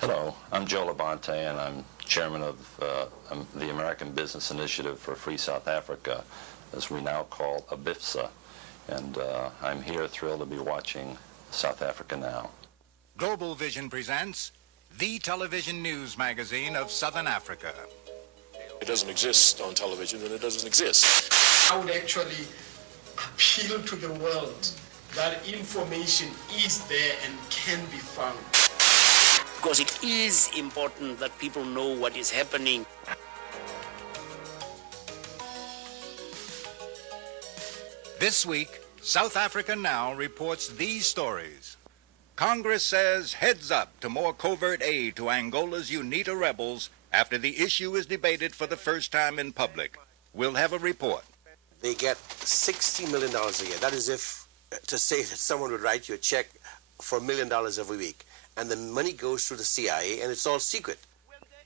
Hello, I'm Joe LeBonte, and I'm chairman of the American Business Initiative for Free South Africa, as we now call ABIFSA, and I'm here thrilled to be watching South Africa Now. Global Vision presents the television news magazine of Southern Africa. It doesn't exist on television, and it doesn't exist. I would actually appeal to the world that information is there and can be found. Because it is important that people know what is happening. This week, South Africa Now reports these stories. Congress says heads up to more covert aid to Angola's UNITA rebels after the issue is debated for the first time in public. We'll have a report. They get $60 million a year. That is if to say that someone would write you a check for $1 million every week. And the money goes through the CIA, and it's all secret.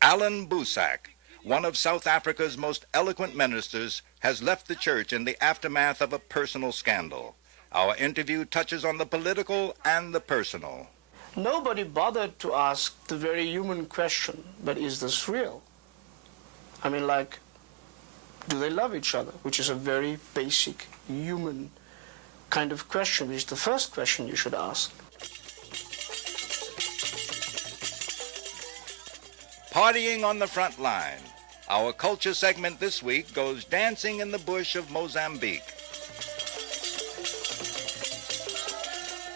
Alan Boesak, one of South Africa's most eloquent ministers, has left the church in the aftermath of a personal scandal. Our interview touches on the political and the personal. Nobody bothered to ask the very human question, but is this real? I mean, like, do they love each other? Which is a very basic human kind of question, which is the first question you should ask. Partying on the front line. Our culture segment this week goes dancing in the bush of Mozambique.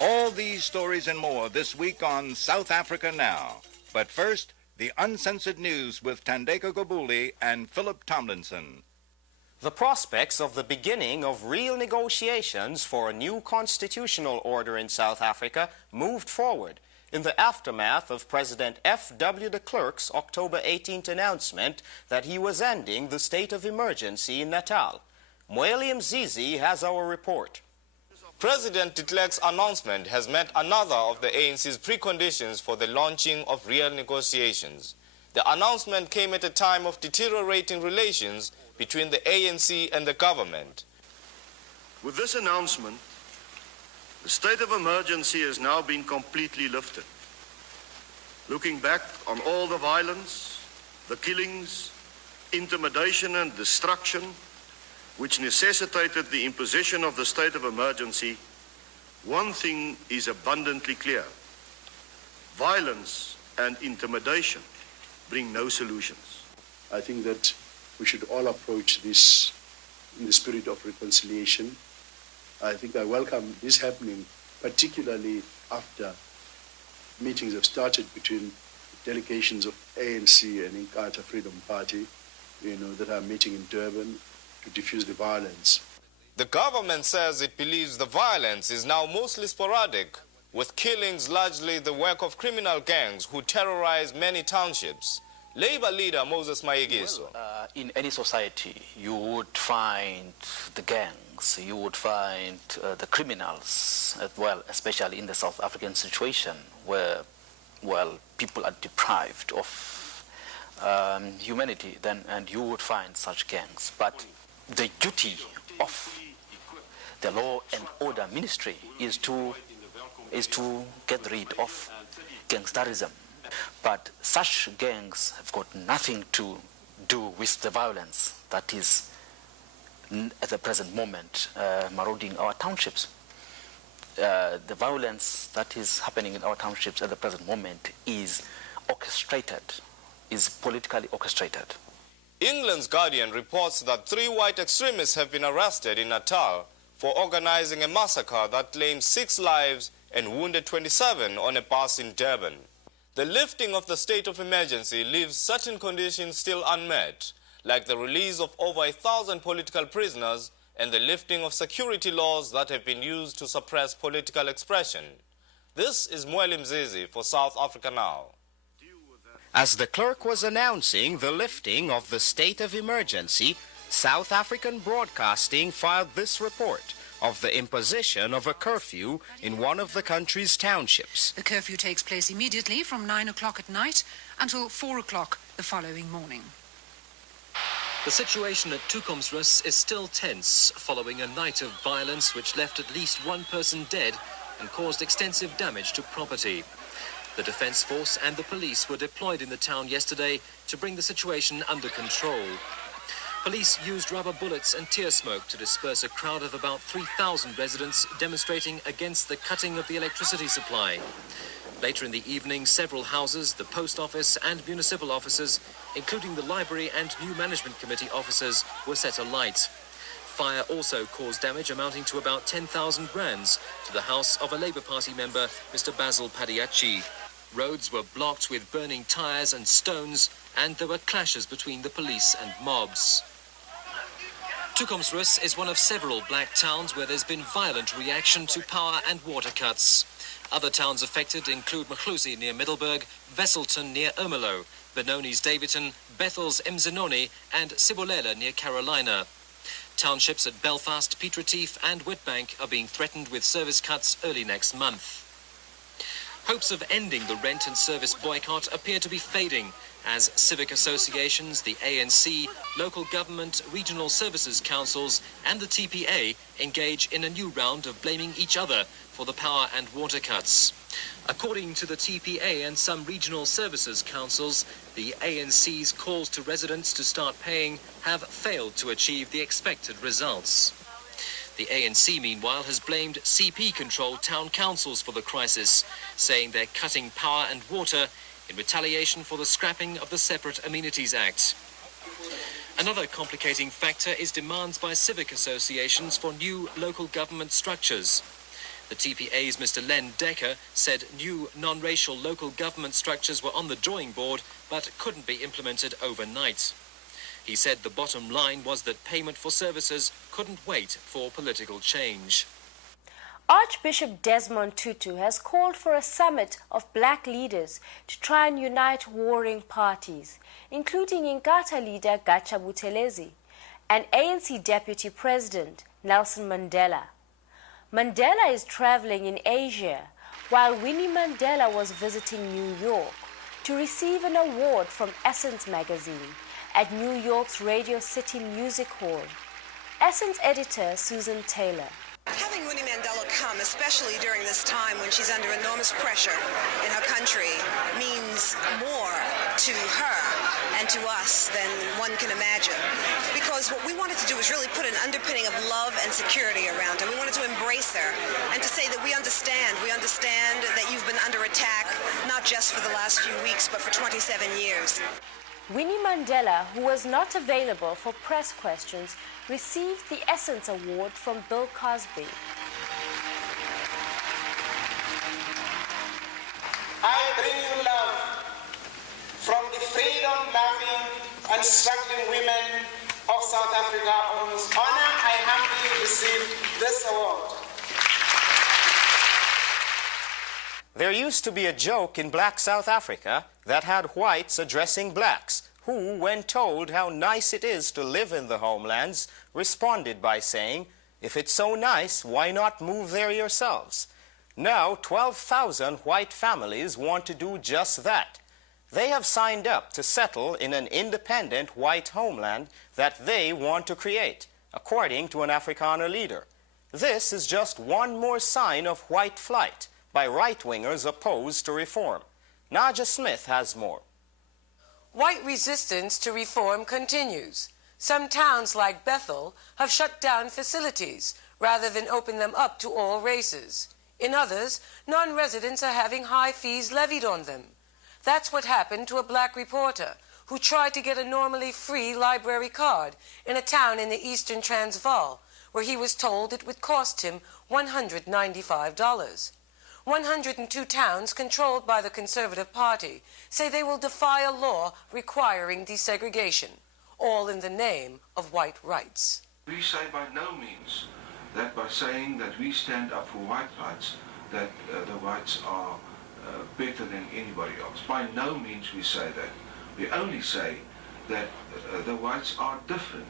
All these stories and more this week on South Africa Now. But first, the uncensored news with Thandeka Gqubule and Phillip Tomlinson. The prospects of the beginning of real negotiations for a new constitutional order in South Africa moved forward in the aftermath of President F.W. de Klerk's October 18th announcement that he was ending the state of emergency in Natal. Mweli Mzizi has our report. President de Klerk's announcement has met another of the ANC's preconditions for the launching of real negotiations. The announcement came at a time of deteriorating relations between the ANC and the government. With this announcement, the state of emergency has now been completely lifted. Looking back on all the violence, the killings, intimidation and destruction which necessitated the imposition of the state of emergency, one thing is abundantly clear. Violence and intimidation bring no solutions. I think that we should all approach this in the spirit of reconciliation. I think I welcome this happening, particularly after meetings have started between delegations of ANC and Inkatha Freedom Party, that are meeting in Durban to diffuse the violence. The government says it believes the violence is now mostly sporadic, with killings largely the work of criminal gangs who terrorize many townships. Labor leader Moses Mayekiso. In any society, you would find the gangs, you would find the criminals as well, especially in the South African situation where, people are deprived of humanity, and you would find such gangs. But the duty of the law and order ministry is to get rid of gangsterism. But such gangs have got nothing to do with the violence that is, at the present moment, marauding our townships. The violence that is happening in our townships at the present moment is orchestrated, is politically orchestrated. England's Guardian reports that 3 white extremists have been arrested in Natal for organizing a massacre that claimed 6 lives and wounded 27 on a bus in Durban. The lifting of the state of emergency leaves certain conditions still unmet, like the release of over 1,000 political prisoners and the lifting of security laws that have been used to suppress political expression. This is Mweli Mzizi for South Africa Now. As the clerk was announcing the lifting of the state of emergency, South African Broadcasting filed this report of the imposition of a curfew in one of the country's townships. The curfew takes place immediately from 9 o'clock at night until 4 o'clock the following morning. The situation at Toekomsrus is still tense following a night of violence which left at least 1 person dead and caused extensive damage to property. The Defence Force and the police were deployed in the town yesterday to bring the situation under control. Police used rubber bullets and tear smoke to disperse a crowd of about 3,000 residents demonstrating against the cutting of the electricity supply. Later in the evening, several houses, the post office and municipal offices, including the library and new management committee offices, were set alight. Fire also caused damage amounting to about 10,000 rands to the house of a Labour Party member, Mr. Basil Padiachi. Roads were blocked with burning tyres and stones, and there were clashes between the police and mobs. Toekomsrus is one of several black towns where there's been violent reaction to power and water cuts. Other towns affected include Mkhuzi near Middelburg, Wesselton near Ermelo, Benoni's Davidton, Bethel's Mzinoni, and Silobelo near Carolina. Townships at Belfast, Piet Retief and Witbank are being threatened with service cuts early next month. Hopes of ending the rent and service boycott appear to be fading as civic associations, the ANC, local government, regional services councils and the TPA engage in a new round of blaming each other for the power and water cuts. According to the TPA and some regional services councils, the ANC's calls to residents to start paying have failed to achieve the expected results. The ANC, meanwhile, has blamed CP-controlled town councils for the crisis, saying they're cutting power and water in retaliation for the scrapping of the Separate Amenities Act. Another complicating factor is demands by civic associations for new local government structures. The TPA's Mr. Len Dekker said new non-racial local government structures were on the drawing board but couldn't be implemented overnight. He said the bottom line was that payment for services couldn't wait for political change. Archbishop Desmond Tutu has called for a summit of black leaders to try and unite warring parties, including Inkatha leader Gatsha Buthelezi and ANC Deputy President Nelson Mandela. Mandela is traveling in Asia, while Winnie Mandela was visiting New York to receive an award from Essence magazine at New York's Radio City Music Hall. Essence editor Susan Taylor. Having Winnie Mandela come, especially during this time when she's under enormous pressure in her country, means more to her and to us than one can imagine. Because what we wanted to do was really put an underpinning of love and security around her. We wanted to embrace her and to say that we understand that you've been under attack, not just for the last few weeks, but for 27 years. Winnie Mandela, who was not available for press questions, received the Essence Award from Bill Cosby. I bring you love from the freedom-loving and struggling women of South Africa, on whose honor I humbly received this award. There used to be a joke in black South Africa that had whites addressing blacks, who, when told how nice it is to live in the homelands, responded by saying, "If it's so nice, why not move there yourselves?" Now, 12,000 white families want to do just that. They have signed up to settle in an independent white homeland that they want to create, according to an Afrikaner leader. This is just one more sign of white flight by right-wingers opposed to reform. Naja Smith has more. White resistance to reform continues. Some towns like Bethel have shut down facilities rather than open them up to all races. In others, non-residents are having high fees levied on them. That's what happened to a black reporter who tried to get a normally free library card in a town in the eastern Transvaal, where he was told it would cost him $195. 102 towns controlled by the Conservative Party say they will defy a law requiring desegregation, all in the name of white rights. We say by no means that by saying that we stand up for white rights, that the whites are better than anybody else. By no means we say that. We only say that the whites are different.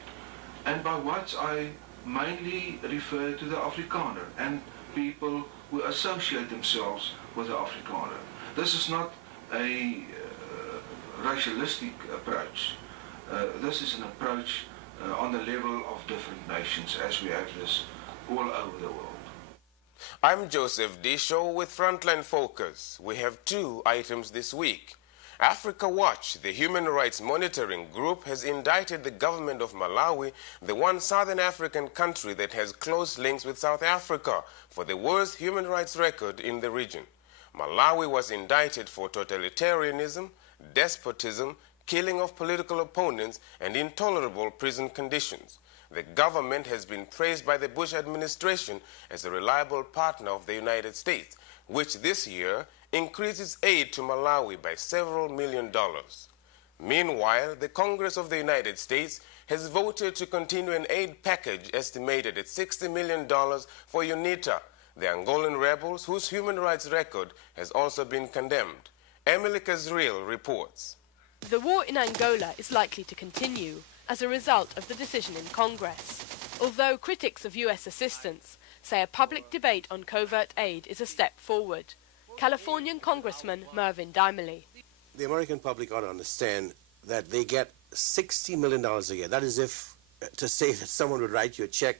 And by whites I mainly refer to the Afrikaner and people who associate themselves with the Afrikaner. This is not a racialistic approach. This is an approach on the level of different nations, as we have this all over the world. I'm Joseph Disho with Frontline Focus. We have two items this week. Africa Watch, the human rights monitoring group, has indicted the government of Malawi, the one Southern African country that has close links with South Africa, for the worst human rights record in the region. Malawi was indicted for totalitarianism, despotism, killing of political opponents, and intolerable prison conditions. The government has been praised by the Bush administration as a reliable partner of the United States, which this year increases aid to Malawi by several $1 million. Meanwhile, the Congress of the United States has voted to continue an aid package estimated at $60 million for UNITA, the Angolan rebels whose human rights record has also been condemned. Emily Kazriel reports. The war in Angola is likely to continue as a result of the decision in Congress, although critics of US assistance say a public debate on covert aid is a step forward. Californian Congressman Mervyn Dimely. The American public ought to understand that they get $60 million a year. That is if to say that someone would write you a check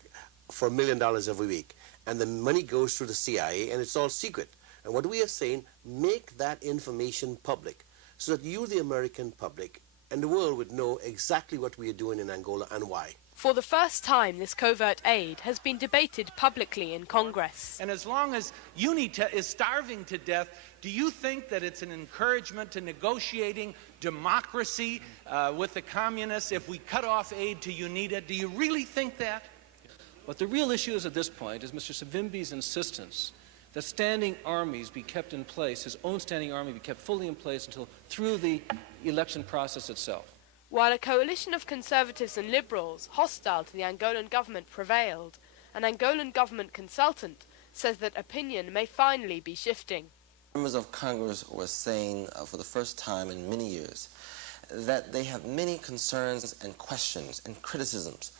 for $1 million every week. And the money goes through the CIA and it's all secret. And what we are saying, make that information public so that you, the American public, and the world would know exactly what we are doing in Angola and why. For the first time, this covert aid has been debated publicly in Congress. And as long as UNITA is starving to death, do you think that it's an encouragement to negotiating democracy with the communists if we cut off aid to UNITA? Do you really think that? What the real issue is at this point is Mr. Savimbi's insistence that standing armies be kept in place, his own standing army be kept fully in place until through the election process itself. While a coalition of conservatives and liberals hostile to the Angolan government prevailed, an Angolan government consultant says that opinion may finally be shifting. Members of Congress were saying for the first time in many years that they have many concerns and questions and criticisms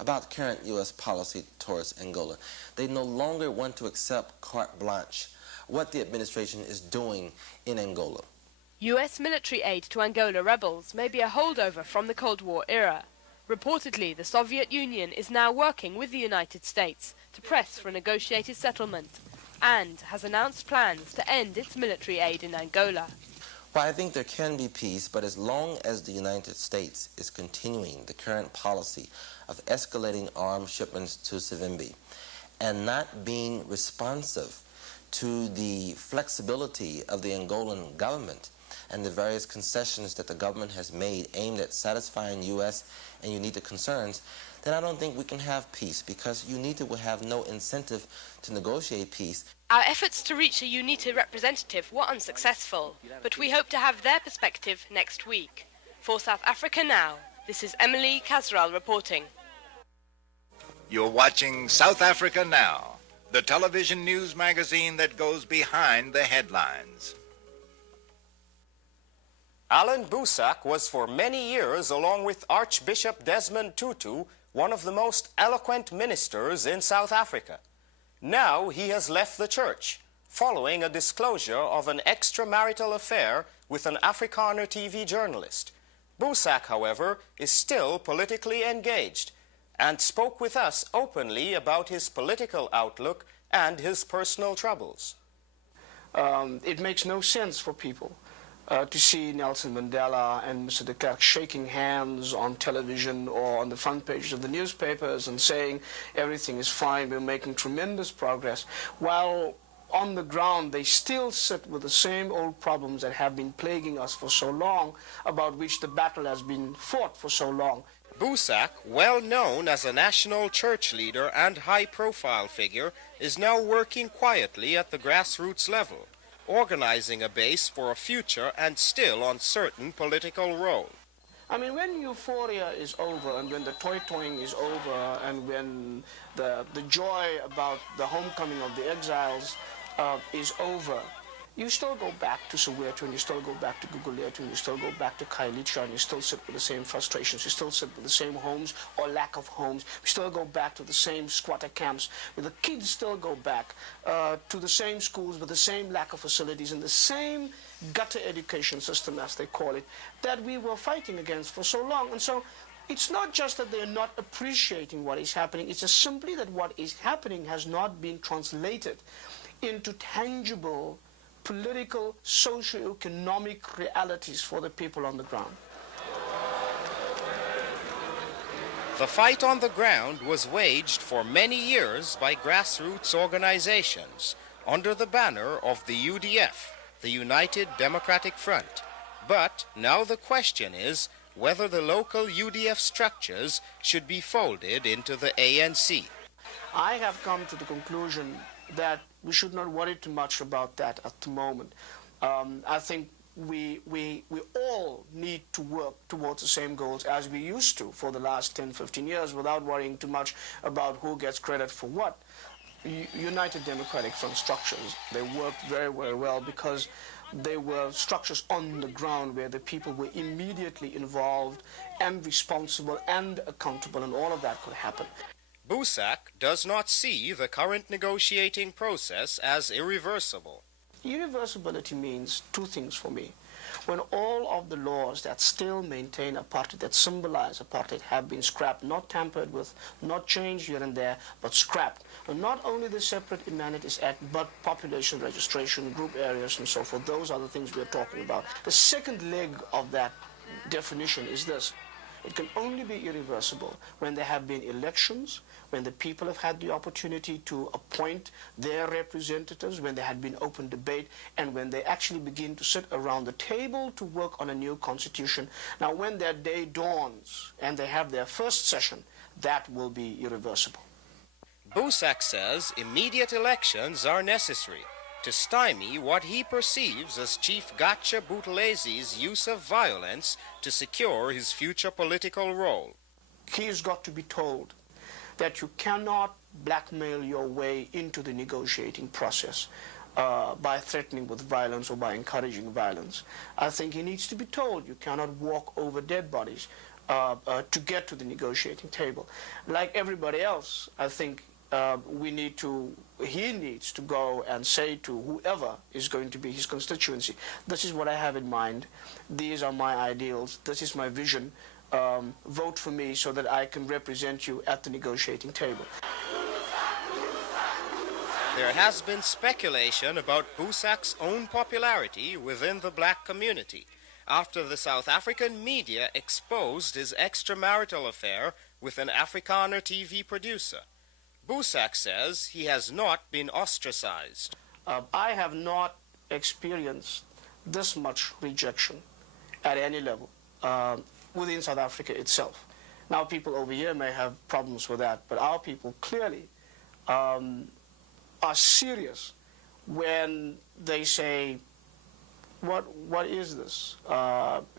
about current U.S. policy towards Angola. They no longer want to accept carte blanche what the administration is doing in Angola. U.S. military aid to Angola rebels may be a holdover from the Cold War era. Reportedly, the Soviet Union is now working with the United States to press for a negotiated settlement and has announced plans to end its military aid in Angola. Well, I think there can be peace, but as long as the United States is continuing the current policy of escalating arms shipments to Savimbi and not being responsive to the flexibility of the Angolan government and the various concessions that the government has made aimed at satisfying U.S. and UNITA concerns, then I don't think we can have peace, because UNITA will have no incentive to negotiate peace. Our efforts to reach a UNITA representative were unsuccessful, but we hope to have their perspective next week. For South Africa Now, this is Emily Kazral reporting. You're watching South Africa Now, the television news magazine that goes behind the headlines. Alan Boesak was for many years, along with Archbishop Desmond Tutu, one of the most eloquent ministers in South Africa. Now he has left the church, following a disclosure of an extramarital affair with an Afrikaner TV journalist. Boesak, however, is still politically engaged and spoke with us openly about his political outlook and his personal troubles. It makes no sense for people to see Nelson Mandela and Mr. de Klerk shaking hands on television or on the front pages of the newspapers and saying everything is fine, we're making tremendous progress, while on the ground they still sit with the same old problems that have been plaguing us for so long, about which the battle has been fought for so long. Boesak, well known as a national church leader and high-profile figure, is now working quietly at the grassroots level, organizing a base for a future and still uncertain political role. I mean, when euphoria is over and when the toy-toying is over and when the joy about the homecoming of the exiles is over, you still go back to Soweto and you still go back to Gqubule and you still go back to Khayelitsha and you still sit with the same frustrations, you still sit with the same homes or lack of homes, you still go back to the same squatter camps, where the kids still go back to the same schools with the same lack of facilities and the same gutter education system, as they call it, that we were fighting against for so long. And so it's not just that they're not appreciating what is happening, it's just simply that what is happening has not been translated into tangible political, socio-economic realities for the people on the ground. The fight on the ground was waged for many years by grassroots organizations under the banner of the UDF, the United Democratic Front. But now the question is whether the local UDF structures should be folded into the ANC. I have come to the conclusion that we should not worry too much about that at the moment. I think we all need to work towards the same goals as we used to for the last 10, 15 years without worrying too much about who gets credit for what. United Democratic Front structures, they worked very, very well because they were structures on the ground where the people were immediately involved and responsible and accountable, and all of that could happen. Busak does not see the current negotiating process as irreversible. Irreversibility means two things for me. When all of the laws that still maintain apartheid, that symbolize apartheid, have been scrapped, not tampered with, not changed here and there, but scrapped. And not only the Separate Humanities Act, but population registration, group areas, and so forth. Those are the things we're talking about. The second leg of that definition is this. It can only be irreversible when there have been elections, when the people have had the opportunity to appoint their representatives, when there had been open debate, and when they actually begin to sit around the table to work on a new constitution. Now, when that day dawns and they have their first session, that will be irreversible. Busak says immediate elections are necessary to stymie what he perceives as Chief Gatsha Buthelezi's use of violence to secure his future political role. He's got to be told that you cannot blackmail your way into the negotiating process by threatening with violence or by encouraging violence. I think he needs to be told you cannot walk over dead bodies to get to the negotiating table. Like everybody else, I think he needs to go and say to whoever is going to be his constituency, this is what I have in mind, these are my ideals, this is my vision, vote for me so that I can represent you at the negotiating table. There has been speculation about Busak's own popularity within the black community after the South African media exposed his extramarital affair with an Afrikaner TV producer. Busak says he has not been ostracized. I have not experienced this much rejection at any level within South Africa itself. Now, people over here may have problems with that, but our people clearly are serious when they say, what is this?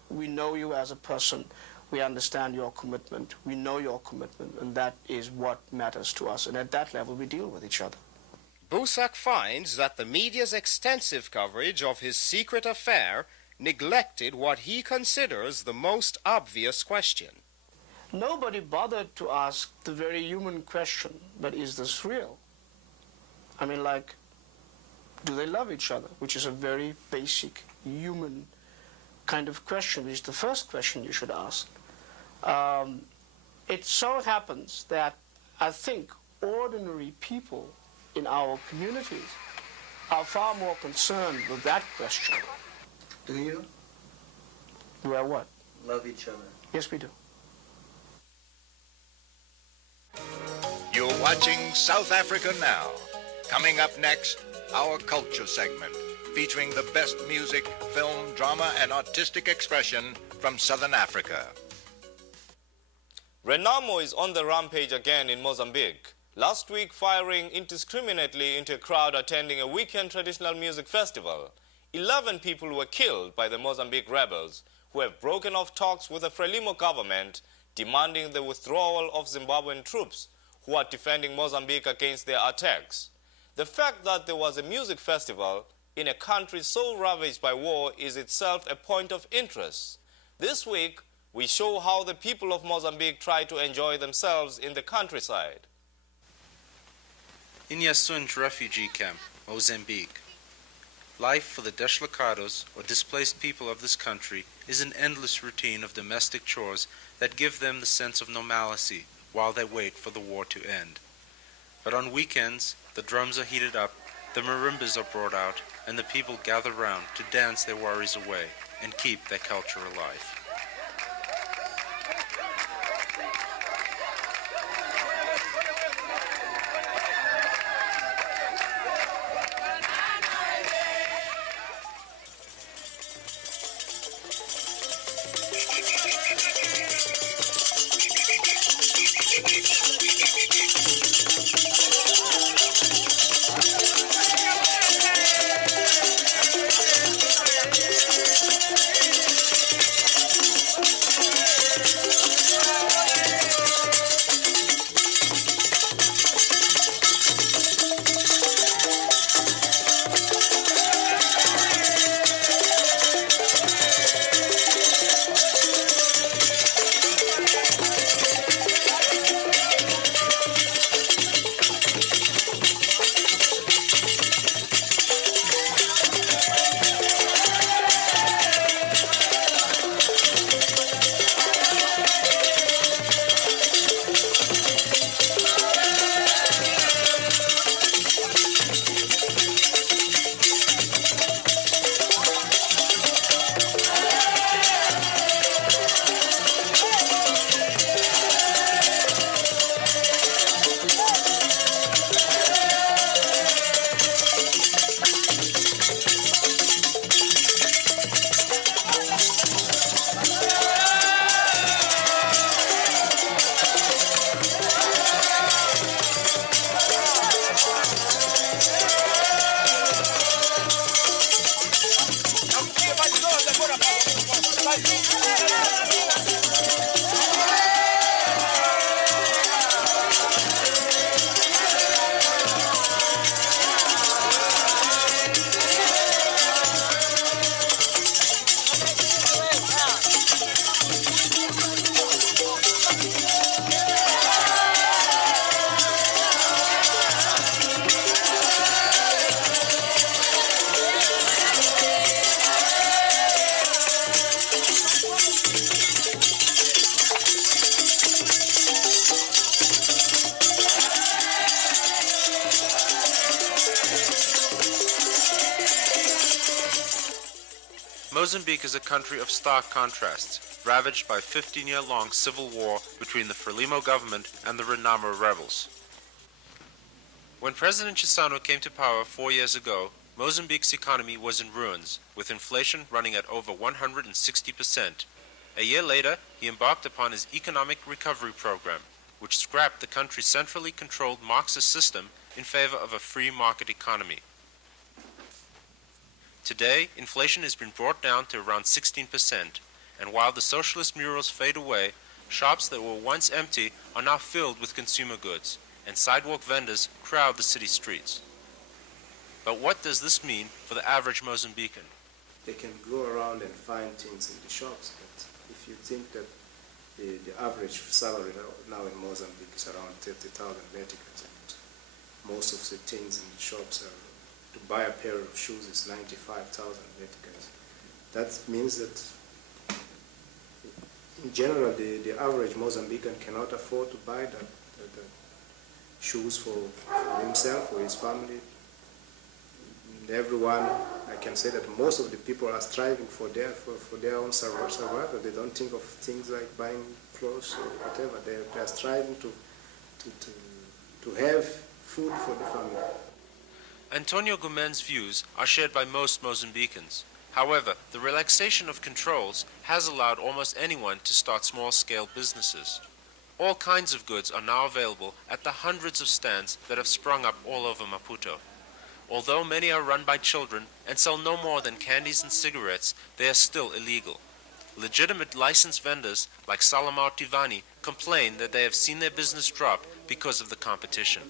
We know you as a person. We understand your commitment. We know your commitment, and that is what matters to us. And at that level, we deal with each other. Busak finds that the media's extensive coverage of his secret affair neglected what he considers the most obvious question. Nobody bothered to ask the very human question, but is this real? I mean, like, do they love each other? Which is a very basic human kind of question, which is the first question you should ask. It so happens that I think ordinary people in our communities are far more concerned with that question. Do you? Do I what? Love each other. Yes, we do. You're watching South Africa Now. Coming up next, our culture segment, featuring the best music, film, drama, and artistic expression from Southern Africa. Renamo is on the rampage again in Mozambique. Last week, firing indiscriminately into a crowd attending a weekend traditional music festival. 11 people were killed by the Mozambique rebels, who have broken off talks with the Frelimo government, demanding the withdrawal of Zimbabwean troops who are defending Mozambique against their attacks. The fact that there was a music festival in a country so ravaged by war is itself a point of interest. This week, we show how the people of Mozambique try to enjoy themselves in the countryside. In Yasunj refugee camp, Mozambique, Life for the deslocados, or displaced people of this country, is an endless routine of domestic chores that give them the sense of normalcy while they wait for the war to end. But on weekends, the drums are heated up, the marimbas are brought out, and the people gather round to dance their worries away and keep their culture alive. Mozambique is a country of stark contrasts, ravaged by a 15-year-long civil war between the Frelimo government and the Renamo rebels. When President Chissano came to power 4 years ago, Mozambique's economy was in ruins, with inflation running at over 160%. A year later, he embarked upon his economic recovery program, which scrapped the country's centrally controlled Marxist system in favor of a free market economy. Today, inflation has been brought down to around 16%, and while the socialist murals fade away, shops that were once empty are now filled with consumer goods, and sidewalk vendors crowd the city streets. But what does this mean for the average Mozambican? They can go around and find things in the shops, but if you think that the average salary now in Mozambique is around 30,000 meticals, and most of the things in the shops are, to buy a pair of shoes is 95,000 meticals. That means that in general the average Mozambican cannot afford to buy the shoes for himself or his family. Everyone, I can say that most of the people are striving for their own survival. They don't think of things like buying clothes or whatever. They are striving to have food for the family. Antonio Gomen's views are shared by most Mozambicans. However, the relaxation of controls has allowed almost anyone to start small-scale businesses. All kinds of goods are now available at the hundreds of stands that have sprung up all over Maputo. Although many are run by children and sell no more than candies and cigarettes, they are still illegal. Legitimate licensed vendors like Salamar Tivani complain that they have seen their business drop because of the competition.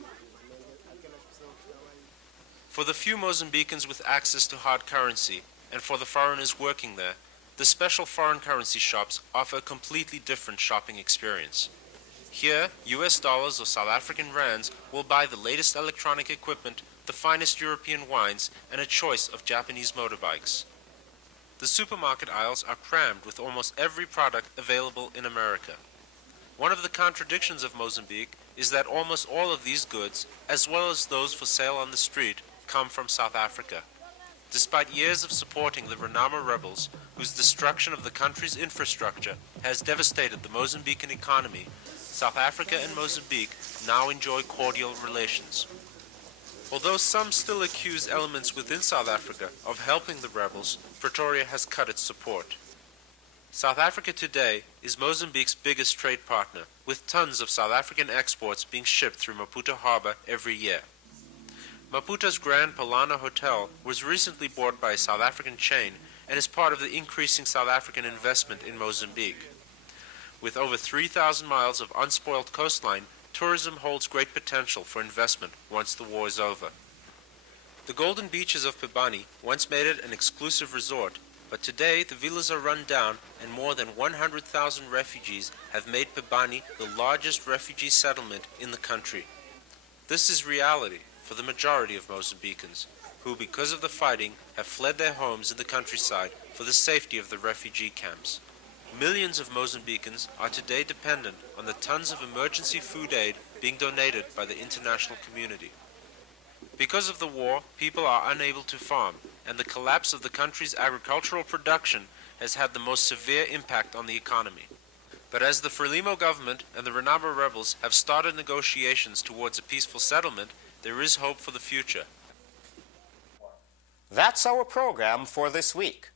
For the few Mozambicans with access to hard currency, and for the foreigners working there, the special foreign currency shops offer a completely different shopping experience. Here, US dollars or South African rands will buy the latest electronic equipment the finest European wines, and a choice of Japanese motorbikes. The supermarket aisles are crammed with almost every product available in America. One of the contradictions of Mozambique is that almost all of these goods, as well as those for sale on the street, come from South Africa. Despite years of supporting the Renamo rebels, whose destruction of the country's infrastructure has devastated the Mozambican economy, South Africa and Mozambique now enjoy cordial relations. Although some still accuse elements within South Africa of helping the rebels, Pretoria has cut its support. South Africa today is Mozambique's biggest trade partner, with tons of South African exports being shipped through Maputo Harbor every year. Maputo's Grand Palana Hotel was recently bought by a South African chain and is part of the increasing South African investment in Mozambique. With over 3,000 miles of unspoiled coastline, tourism holds great potential for investment once the war is over. The golden beaches of Pibani once made it an exclusive resort, but today the villas are run down and more than 100,000 refugees have made Pibani the largest refugee settlement in the country. This is reality for the majority of Mozambicans, who because of the fighting have fled their homes in the countryside for the safety of the refugee camps. Millions of Mozambicans are today dependent on the tons of emergency food aid being donated by the international community. Because of the war, people are unable to farm, and the collapse of the country's agricultural production has had the most severe impact on the economy. But as the Frelimo government and the Renamo rebels have started negotiations towards a peaceful settlement, there is hope for the future. That's our program for this week.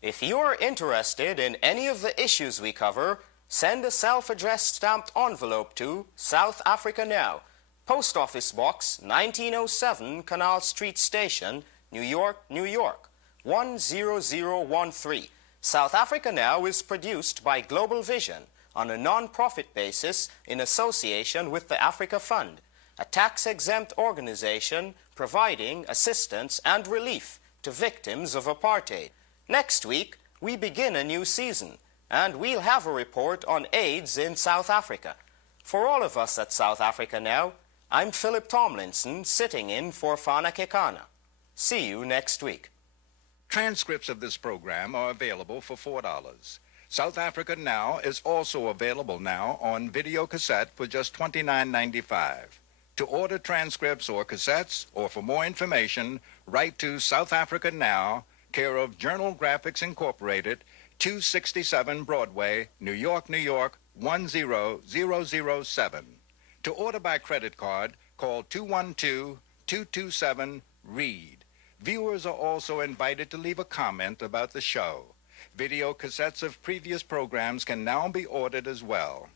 If you're interested in any of the issues we cover, send a self-addressed stamped envelope to South Africa Now, Post Office Box 1907, Canal Street Station, New York, New York, 10013. South Africa Now is produced by Global Vision on a non-profit basis in association with the Africa Fund, a tax-exempt organization providing assistance and relief to victims of apartheid. Next week, we begin a new season, and we'll have a report on AIDS in South Africa. For all of us at South Africa Now, I'm Phillip Tomlinson, sitting in for Fana Kekana. See you next week. Transcripts of this program are available for $4. South Africa Now is also available now on video cassette for just $29.95. To order transcripts or cassettes, or for more information, write to South Africa Now, care of Journal Graphics Incorporated, 267 Broadway, New York, New York, 10007. To order by credit card, call 212-227-READ. Viewers are also invited to leave a comment about the show. Video cassettes of previous programs can now be ordered as well.